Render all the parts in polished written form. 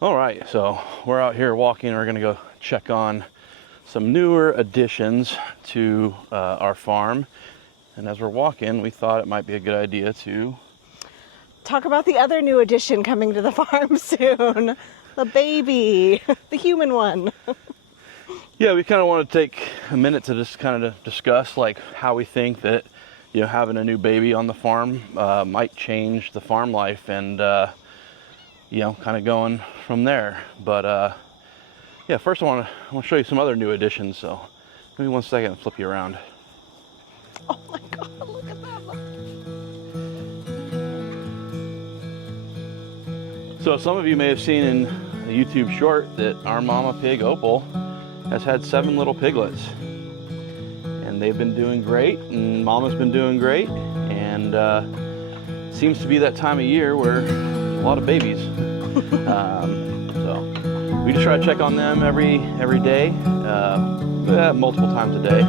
All right, so we're out here walking. We're gonna go check on some newer additions to our farm. And as we're walking, we thought it might be a good idea to talk about the other new addition coming to the farm soon. The baby, the human one. yeah, we kind of want to take a minute to just kind of discuss like how we think that, you know, having a new baby on the farm might change the farm life, and you know, kind of going from there. But yeah, first I want to show you some other new additions. So give me 1 second and flip you around. Oh my God, look at that. So some of you may have seen in a YouTube short that our mama pig Opal has had 7 little piglets, and they've been doing great, and mama's been doing great, and seems to be that time of year where a lot of babies. So we just try to check on them every day, multiple times a day.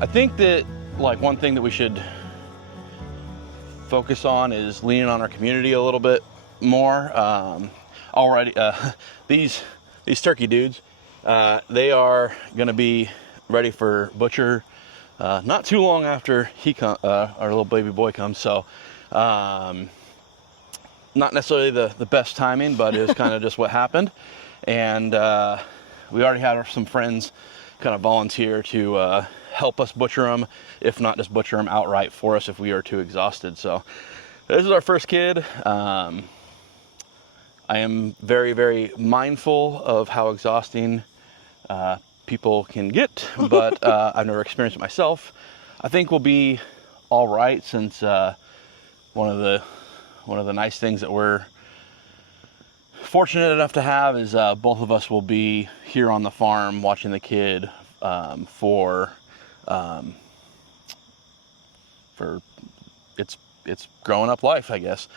I think that like one thing that we should focus on is leaning on our community a little bit more. Already, these turkey dudes, they are going to be ready for butcher not too long after our little baby boy comes. So not necessarily the best timing, but it was kind of just what happened. And we already had some friends kind of volunteer to help us butcher them, if not just butcher them outright for us if we are too exhausted. So this is our first kid. I am very, very mindful of how exhausting people can get, but I've never experienced it myself. I think we'll be all right, since one of the nice things that we're fortunate enough to have is both of us will be here on the farm watching the kid for its growing up life, I guess.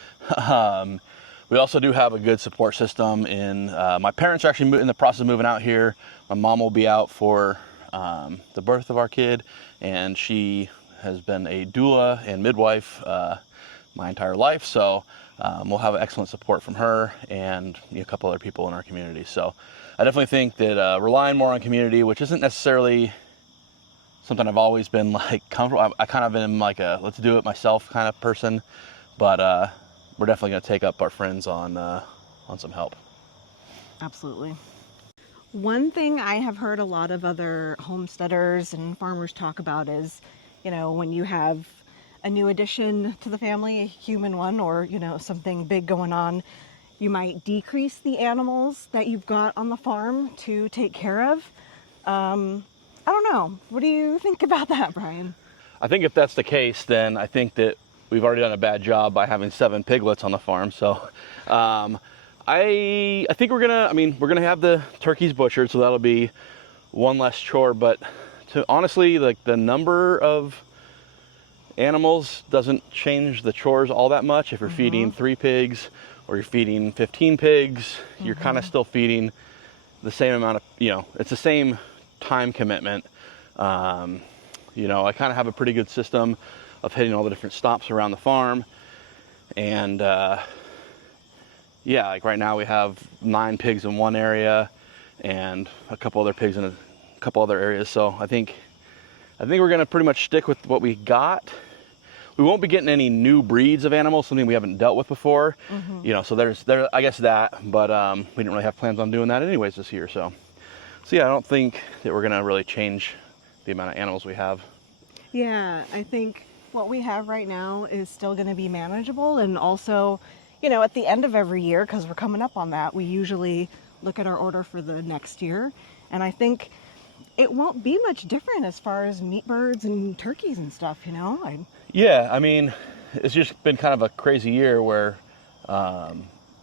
We also do have a good support system in my parents are actually in the process of moving out here. My mom will be out for the birth of our kid, and she has been a doula and midwife my entire life, so we'll have excellent support from her and a couple other people in our community. So I definitely think that relying more on community, which isn't necessarily something I've always been like comfortable. I kind of am like a let's do it myself kind of person, but we're definitely going to take up our friends on some help. Absolutely. One thing I have heard a lot of other homesteaders and farmers talk about is, when you have a new addition to the family, a human one, or, something big going on, you might decrease the animals that you've got on the farm to take care of. I don't know. What do you think about that, Brian? I think if that's the case, then I think that we've already done a bad job by having 7 piglets on the farm. So I think we're gonna have the turkeys butchered, so that'll be one less chore. But honestly, like the number of animals doesn't change the chores all that much. If you're feeding 3 pigs or you're feeding 15 pigs, you're kind of still feeding the same amount of, it's the same time commitment. I kind of have a pretty good system of hitting all the different stops around the farm. And yeah, like right now we have 9 pigs in one area and a couple other pigs in a couple other areas. So I think we're going to pretty much stick with what we got. We won't be getting any new breeds of animals, something we haven't dealt with before. So there's I guess that, but we didn't really have plans on doing that anyways this year. So yeah, I don't think that we're going to really change the amount of animals we have. Yeah, I think what we have right now is still going to be manageable. And also, at the end of every year, because we're coming up on that, we usually look at our order for the next year. And I think it won't be much different as far as meat birds and turkeys and stuff, you know? Yeah, I mean, it's just been kind of a crazy year where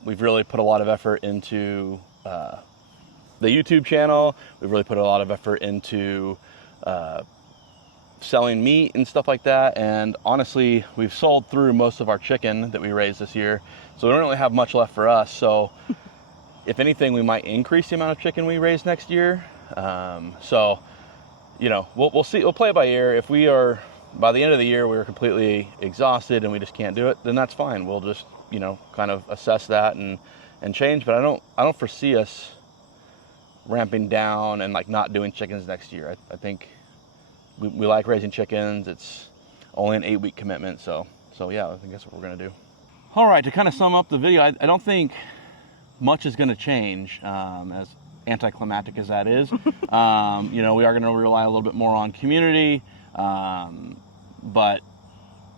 we've really put a lot of effort into the YouTube channel. We've really put a lot of effort into selling meat and stuff like that. And honestly, we've sold through most of our chicken that we raised this year. So we don't really have much left for us. So if anything, we might increase the amount of chicken we raise next year. So, you know, we'll see. We'll play it by ear. If we are, by the end of the year, we're completely exhausted and we just can't do it, then that's fine. We'll just, you know, kind of assess that and change. But I don't foresee us ramping down and like not doing chickens next year. I think we like raising chickens. It's only an 8-week commitment. So yeah, I think that's what we're going to do. All right, to kind of sum up the video, I don't think much is going to change, as anticlimactic as that is. You know, we are going to rely a little bit more on community, but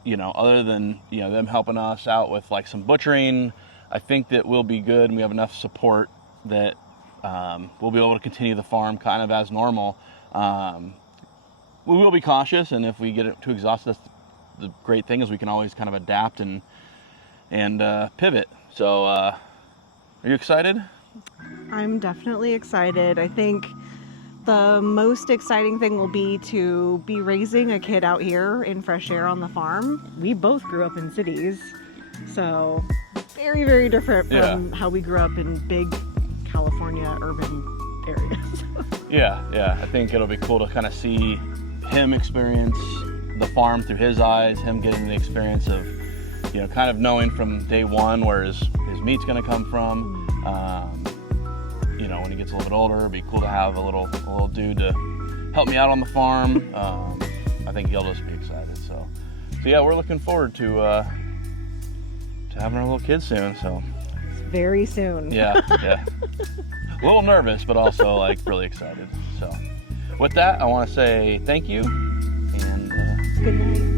you know, other than, you know, them helping us out with like some butchering, I think that we'll be good and we have enough support that we'll be able to continue the farm kind of as normal. We will be cautious, and if we get it too exhausted, that's the great thing is we can always kind of adapt and pivot. So are you excited? I'm definitely excited. I think the most exciting thing will be to be raising a kid out here in fresh air on the farm. We both grew up in cities, so very, very different from how we grew up in big California urban areas. Yeah. I think it'll be cool to kind of see him experience the farm through his eyes, him getting the experience of, you know, kind of knowing from day one where his meat's going to come from. You know, when he gets a little bit older, it'd be cool to have a little dude to help me out on the farm. I think he'll just be excited. So yeah, we're looking forward to having our little kid soon. So very soon. Yeah. A little nervous, but also like really excited. So with that, I want to say thank you and good night.